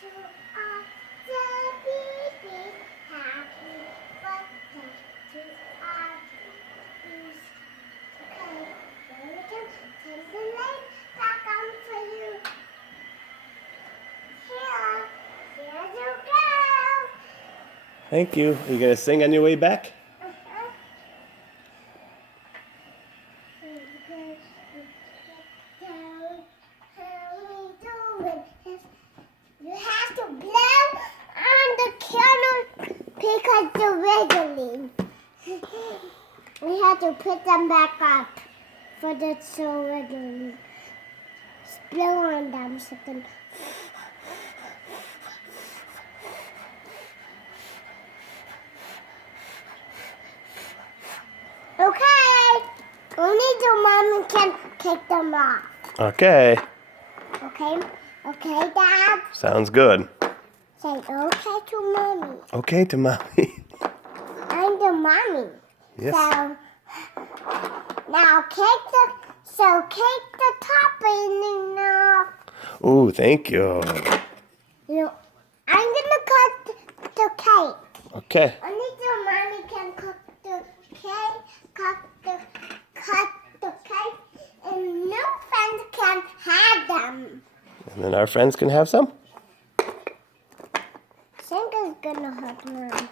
to our baby. Happy birthday to our babies. Okay, then we can take the light back on for you. Here you go. Thank you. Are you going to sing on your way back? You have to blow on the candle because they're wiggling. We have to put them back up for the so wiggling. Blow on them so then. Okay. Only the mommy can take them off. Okay. Okay? Okay, Dad? Sounds good. Say okay to mommy. Okay to mommy. I'm the mommy. Yes. So, now take the topping off. Oh, thank you. I'm gonna cut the cake. Okay. Only the mommy can cut the cake, cut the cake, and no friends can have them. And then our friends can have some? Santa's gonna have mine.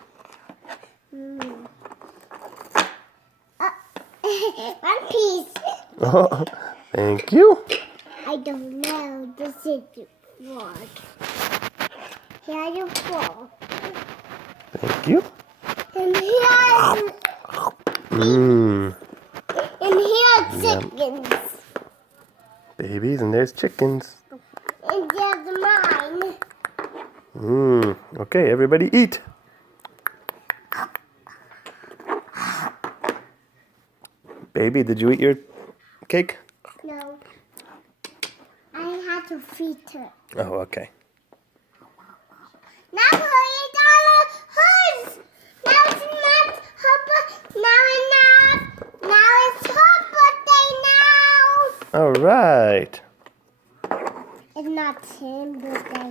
One piece. Oh, thank you. I don't know. This is the fork. Here you go. Thank you. And here's Mmm. chickens. Babies, and there's chickens. And there's mine. Mmm. Okay, everybody eat. Baby, did you eat your cake? No. I had to feed it. Oh, okay. Now hurry down hers. Now it's not her birthday. Now it's her birthday now. All right. It's not Tim's birthday.